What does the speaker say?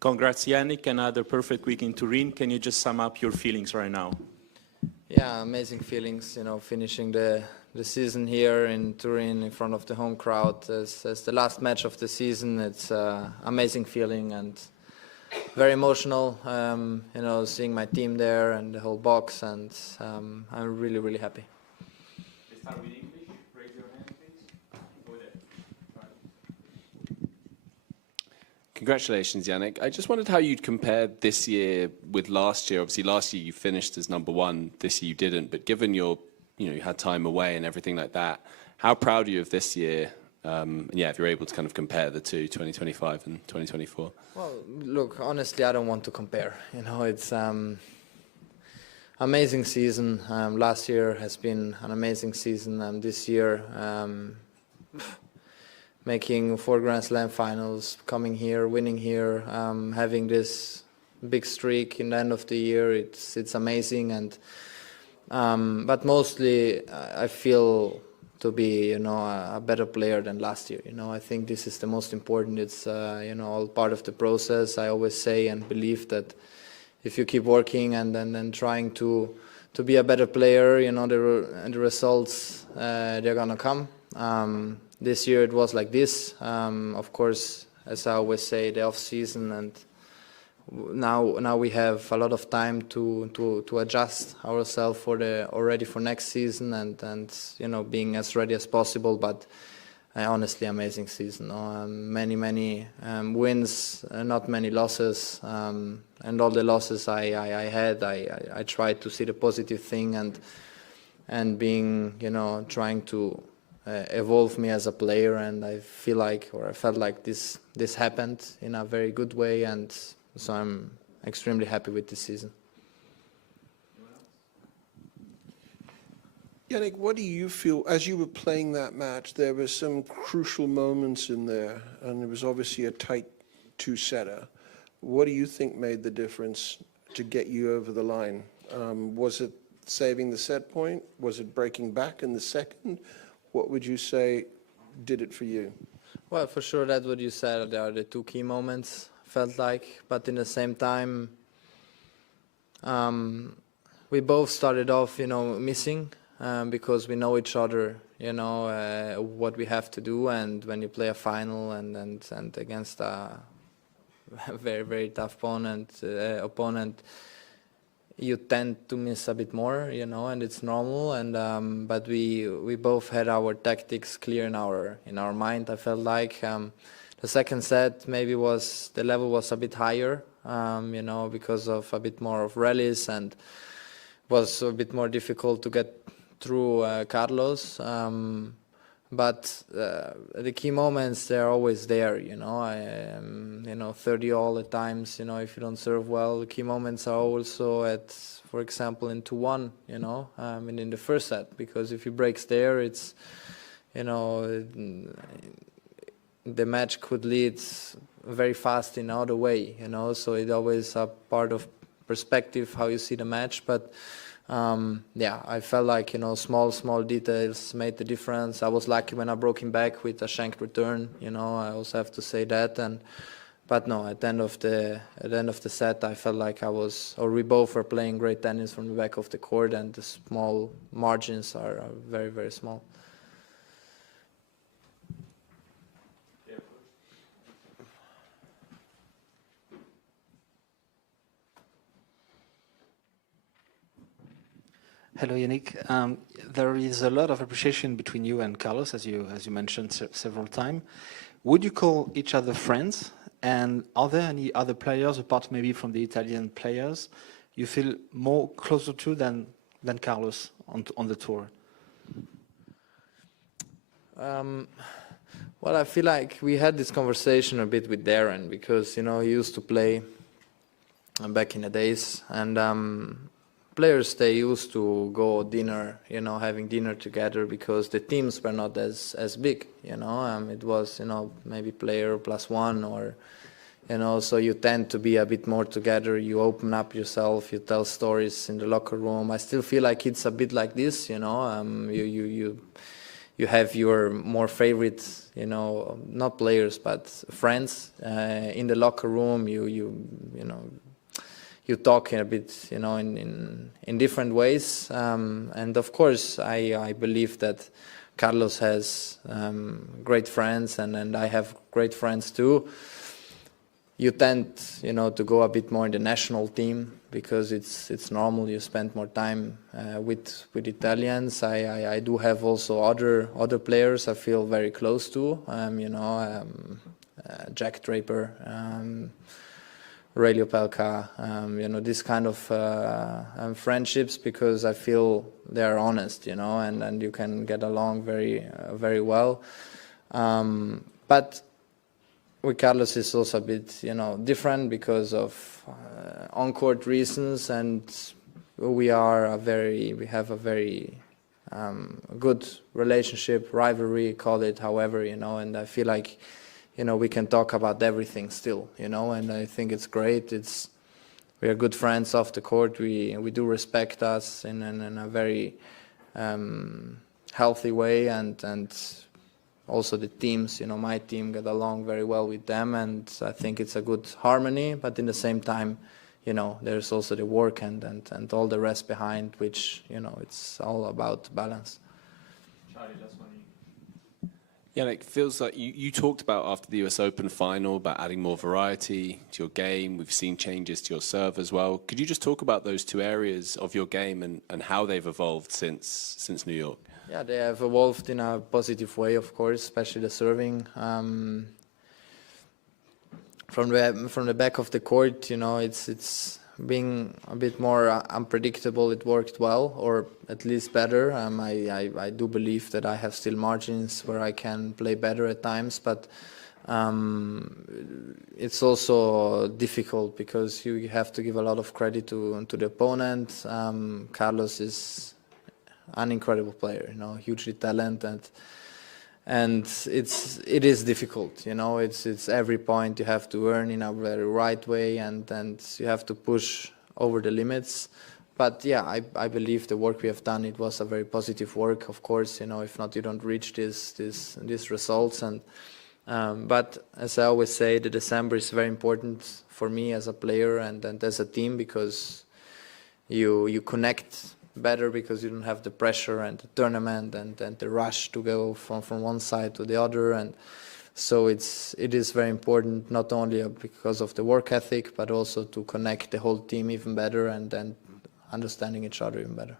Congrats, Yannick, another perfect week in Turin. Can you just sum up your feelings right now? Yeah, amazing feelings, finishing the season here in Turin in front of the home crowd as the last match of the season. It's an amazing feeling and very emotional, seeing my team there and the whole box, and I'm really, really happy. Let's start with English. Raise your hand, please. Over there. Congratulations, Yannick. I just wondered how you'd compare this year with last year. Obviously, last year you finished as #1. This year you didn't. But given you had time away and everything like that, how proud are you of this year? If you're able to kind of compare the two, 2025 and 2024. Well, look, honestly, I don't want to compare. It's amazing season. Last year has been an amazing season, and this year, making 4 Grand Slam finals, coming here, winning here, having this big streak in the end of the year, it's amazing. And but mostly, I feel to be, a better player than last year. I think this is the most important. It's, all part of the process. I always say and believe that if you keep working and then trying to be a better player, the results, they're gonna come. This year it was like this. Of course, as I always say, the off season, and now we have a lot of time to adjust ourselves already for next season and being as ready as possible. But honestly, amazing season. Many wins, not many losses, and all the losses I had, I tried to see the positive thing and being trying to evolve me as a player, and I felt like this happened in a very good way, and so I'm extremely happy with this season. Yannick, what do you feel, as you were playing that match, there were some crucial moments in there, and it was obviously a tight 2-setter. What do you think made the difference to get you over the line? Was it saving the set point? Was it breaking back in the second? What would you say did it for you? Well, for sure, that's what you said. There are the 2 key moments, felt like. But in the same time, we both started off, missing because we know each other, what we have to do. And when you play a final and against a very, very tough opponent, you tend to miss a bit more, and it's normal. And but we both had our tactics clear in our mind. I felt like the second set maybe the level was a bit higher, because of a bit more of rallies, and was a bit more difficult to get through Carlos. But the key moments, they're always there, 30 all at times, if you don't serve well. The key moments are also for example, in 2-1, in the first set, because if he breaks there, it's, the match could lead very fast in other way, so it's always a part of perspective, how you see the match. But I felt like, small details made the difference. I was lucky when I broke him back with a shanked return, I also have to say that. But no, at the end of the set, I felt like we both were playing great tennis from the back of the court, and the small margins are very, very small. Hello, Yannick. There is a lot of appreciation between you and Carlos, as you mentioned several times. Would you call each other friends? And are there any other players, apart maybe from the Italian players, you feel more closer to than Carlos on the tour? Well, I feel like we had this conversation a bit with Darren, because he used to play back in the days, and players, they used to go dinner, having dinner together, because the teams were not as big, it was, maybe player +1, or, so you tend to be a bit more together. You open up yourself, you tell stories in the locker room. I still feel like it's a bit like this, you you have your more favorite, not players but friends in the locker room. You talk a bit, in different ways, and of course I believe that Carlos has great friends, and I have great friends too. You tend, to go a bit more in the national team because it's normal. You spend more time with Italians. I do have also other players I feel very close to. Jack Draper, Ray Opelka, this kind of friendships, because I feel they are honest, and you can get along very well. But with Carlos is also a bit, different because of on-court reasons, and we have a very good relationship, rivalry, call it however, and I feel like, we can talk about everything still, and I think it's great. We are good friends off the court. We do respect us in a very healthy way, and also the teams, my team get along very well with them, and I think it's a good harmony. But in the same time, there's also the work and all the rest behind, which, it's all about balance. Charlie, last one. Yeah, it feels like you talked about after the US Open final about adding more variety to your game. We've seen changes to your serve as well. Could you just talk about those two areas of your game and how they've evolved since New York? Yeah, they have evolved in a positive way, of course, especially the serving. From the back of the court, it's being a bit more unpredictable. It worked well, or at least better. I do believe that I have still margins where I can play better at times, but it's also difficult because you have to give a lot of credit to the opponent. Carlos is an incredible player, hugely talented, and it is difficult. It's every point you have to earn in a very right way, and you have to push over the limits. But yeah, I believe the work we have done, it was a very positive work. Of course, if not, you don't reach these results. And but as I always say, the December is very important for me as a player and as a team, because you connect better, because you don't have the pressure and the tournament and the rush to go from one side to the other. And so it is very important, not only because of the work ethic, but also to connect the whole team even better and understanding each other even better.